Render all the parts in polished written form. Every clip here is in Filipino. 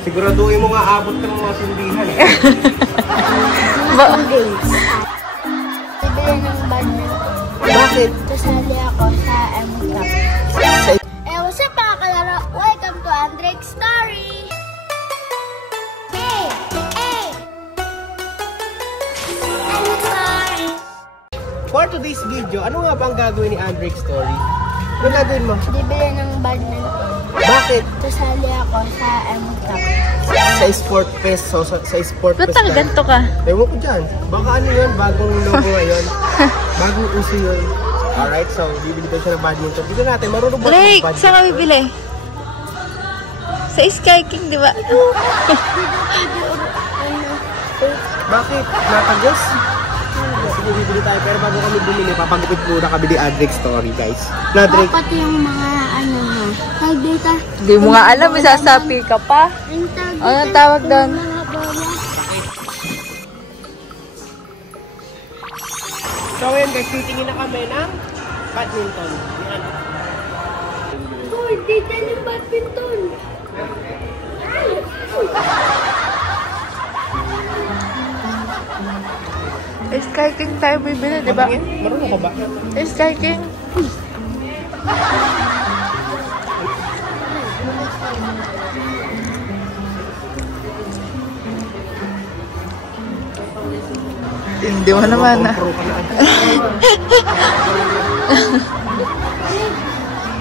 Siguraduhin mo nga abot ka ng mga sindihan. Bibili ng badminton. Bakit? Kasali ako sa M-Club. What's up mga kalaro? Welcome to Andrek's Story! Hey! Hey! For today's video, ano nga ba ang gagawin ni Andrek's Story? Ano gagawin mo? Bibili ng badminton. Bakit? Kasali ako sa M-Club. Sa Sport Fest. So, sa Sport Fest. Ba't ganito ka? Ewan ko dyan. Baka ano yun? Bagong logo ngayon. Bagong uso yun. Alright, so bibili daw siya ng badminton. Dito natin, marunong ba Blake, saan ka bibili? Sa Sky King, di ba? Bakit? Natagos? Sige, bibili tayo. Pero bago kami bumili, papagupit muna kami ni Andrek's Story, guys. Na, Drake. Pati yung mga ano ha. Tag data. Hindi mo nga alam, isasapi ka pa. Anong tawag doon? So ngayon guys, titingin na kami ng badminton. Yan. Uy, dito yung badminton. Sky King tayo bibili, di ba? Marunong ko ba? Sky King. Hindi mo naman na.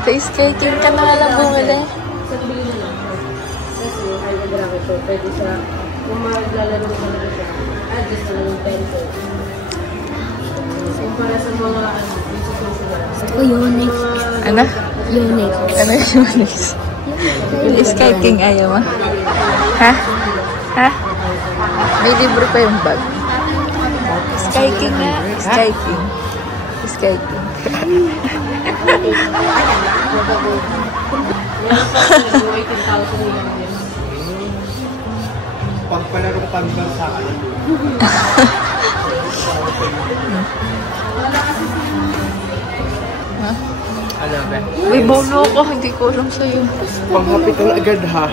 Sa Sky King ka na nga lang bumili. Pwede siya, kung maglalaro mo na siya, adjust na lang yung pencil. So, para sa mga Unix. Ano? Unix. Ano yung Unix? Yung Sky King ayaw mo? Ha? Ha? May libro pa yung bag. Sky King nga. Sky King. Sky King. Pagpalarong pagbansa ka lang. Ano ba? May bono ko. Hindi ko alam sa'yo. Panghapit na agad ha.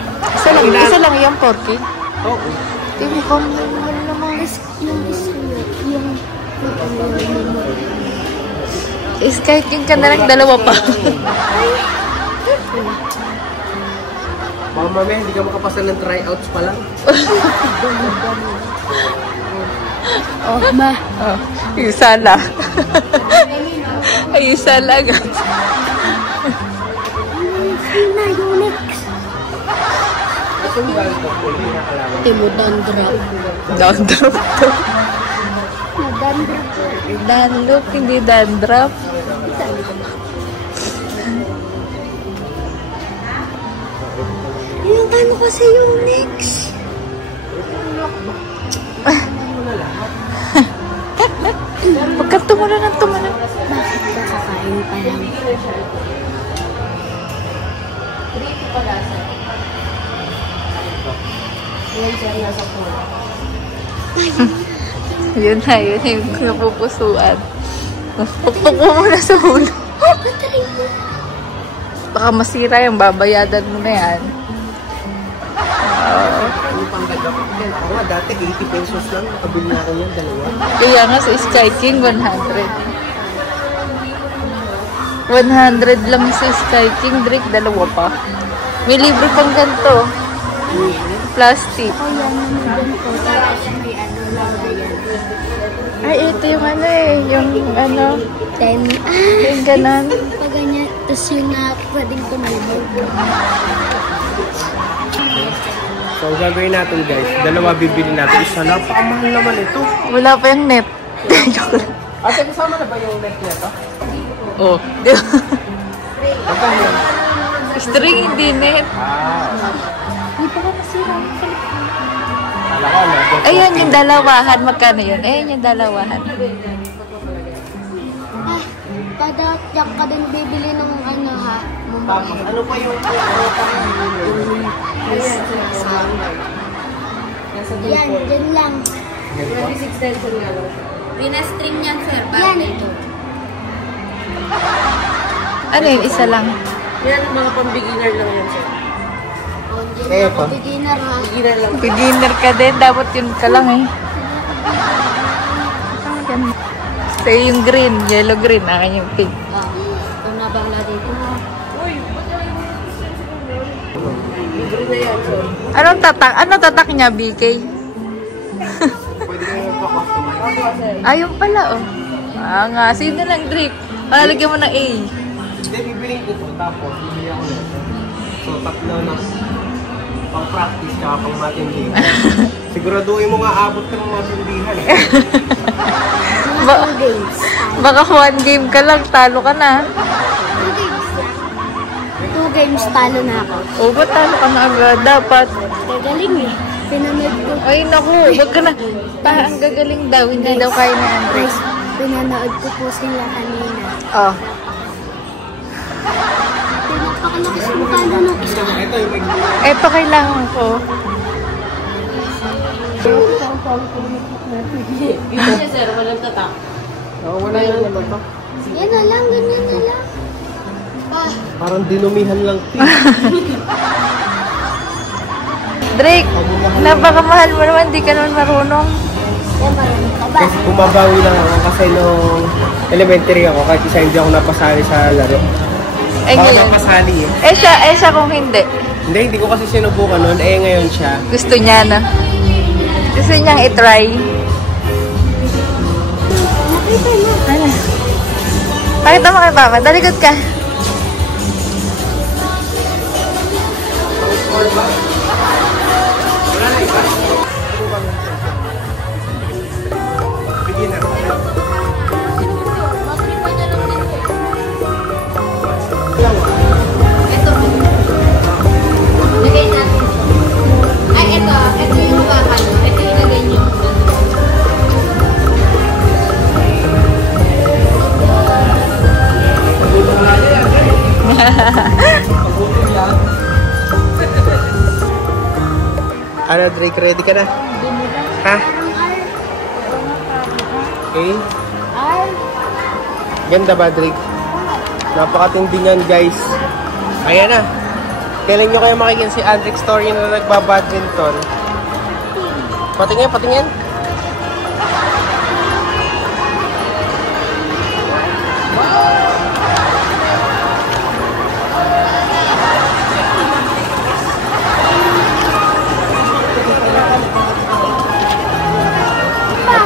Isa lang yung porky. Oo. Hindi mo ka naman naman. Sky King ka na lang, dalawa pa. Baka mamaya, hindi ka makapasa ng tryouts pa lang. Oh, ma. Oh, isa lang. Ay, isa lang. Unix. Ito yung galit ko, hindi nakalaman. Timo dandruff. Dandruff to. Dandruff. Dunlop, hindi dandruff. Yung ano kasi Unix. Pagka tumulan ng tumulan. Bakit ba kakain pa lang? Yun na, yun yung napupusuan. Pukpuk mo muna sa ulo. Baka masira yung babayadan mo na yan. Ano pang gagawin yan? Ako nga, dati 80 pesos lang. Nakabili na ako yan, dalawa. Kaya nga sa Sky King, 100. 100 lang sa Sky King, Drake, dalawa pa. May libre pang ganito. Plastic. Kaya naman ko. Tapos may ano lang na yan. Ay, ito yung ano eh. Yung ano. 10. Yung ganon. Pag ganyan. Tapos yung pwedeng tumulog. So, gagawin natin guys. Dalawa bibili natin. Isa na. Pakamahal naman ito. Wala pa yung net. Ate, kasama na ba yung net nito? Oh. Di ba? Magkano yan? String, hindi net. Hindi pa ka masira. Kala ko na. Ayan yung dalawahan. Magkano yun? Ayan yung dalawahan. Ah, kada tiyak ka din bibili ng ano ha. Tapos, ano pa yung Yan, dyan lang. 26 pencil nga lang. Pinastring yan, sir. Yan. Ito. Ano yun? Isa lang. Yan, mga pang-beginner lang yan, sir. Oh, dyan Kaya ako pa? beginner ha. Beginner lang. Beginner ka din. Dapat yun ka lang eh. Sa'yo yung green. Yellow green. Akin yung pink. Ito na bangla dito. Green na yan, so. Anong tatak? Ano tatak niya, BK? Pwede ka yung pa-customize. Ayun pala, oh. Ah nga. Sino lang, Drake? Palalagyan mo ng A. Hindi, bibiling ko to. Tapos, bibili ako nito. So, tatlo na pang-practice ka, pang-matindihan. Siguraduhin mo nga abot ka ng matindihan. Ba baka 1 game ka lang, talo ka na. 2 games talo na ako. O, ba't talo ka na agad? Dapat. Gagaling eh. Pinanood ko. Ay, naku. Wag ka na. Ang gagaling daw. Hindi daw kaya ni Andres. Pinanood ko po sila kanina. Oh. Pinapakalaki sa mukha na ng isa. Ito yung Eh, pa kailangan ko. Ito siya, sir. Walang tatak. Oo, wala yan naman to. Yan na lang, ganyan na lang. Ah, Parang dinumihan lang. Drake, napakamahal mo naman. Di ka naman marunong. yan marunong ka ba? Kasi bumabawi lang ako kasi nung elementary ako, kahit isa hindi ako napasali sa laro. Eh, Baka ngayon. napasali eh. Eh, siya kung hindi. Hindi ko kasi sinubukan noon. Eh, ngayon siya. Gusto niya na. Gusto niyang itry. Ano? Pakita mo kay Papa. Talikod ka. Beginner pa lang. Ito. Lagay natin. Ay, ito. Ito yung makakano. Ito yung lagay nyo. Ano, Drake, ready ka na? Ha? Okay. Ganda ba, Drake? Napakatindi niyan, guys. Ayan na. Kailan nyo kayo makikita si Andrick Story na nagbabadminton? Patingin, patingin.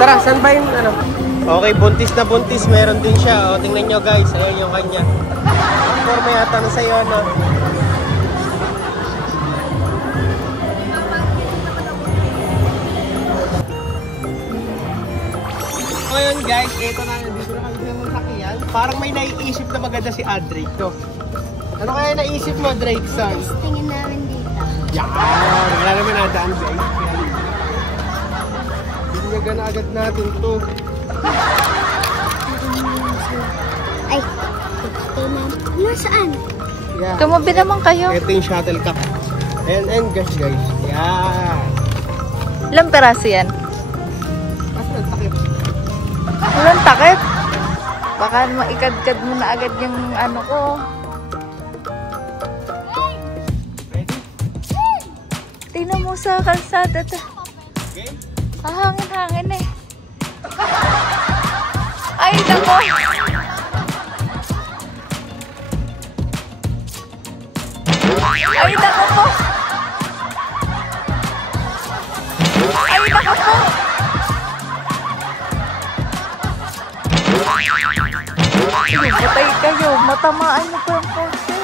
Tara, saan ba yung ano? Okay, buntis na buntis. Meron din siya. O, tingnan nyo guys. Ayan yung kanya. Forma yata na sa'yo, no? Ngayon guys, ito na. Dito na kami ng sakyan. Parang may naiisip na maganda si Adric, no? Ano kaya naisip mo, Drake, son? Tingin namin dito. Yan! Wala naman nadaan, guys. Binyagan na agad natin to. Ay, ito na. Nasaan? Yeah. Tumabi naman kayo. Ito yung shuttlecock. And guys. Yan. Ilang peraso yan? Kasi nagtakip. Walang takip. Baka maikadkad mo na agad yung ano ko. Ready? Tingnan mo sa kalsada to. Okay? Hangin-hangin eh. Ay, nako. Ay, nako po. Ay, nako po. Matay kayo. Matamaan niyo po yung poste.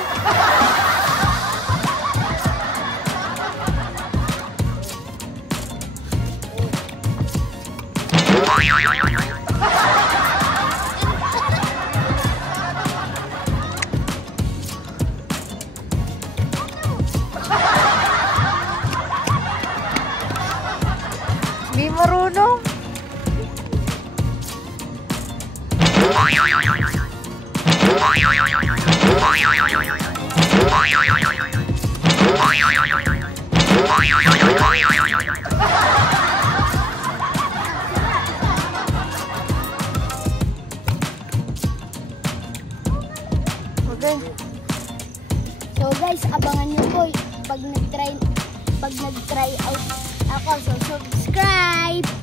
Di marunong. Okay. So guys, abangan nyo po pag nag-try pag nag-try out ako. So, subscribe!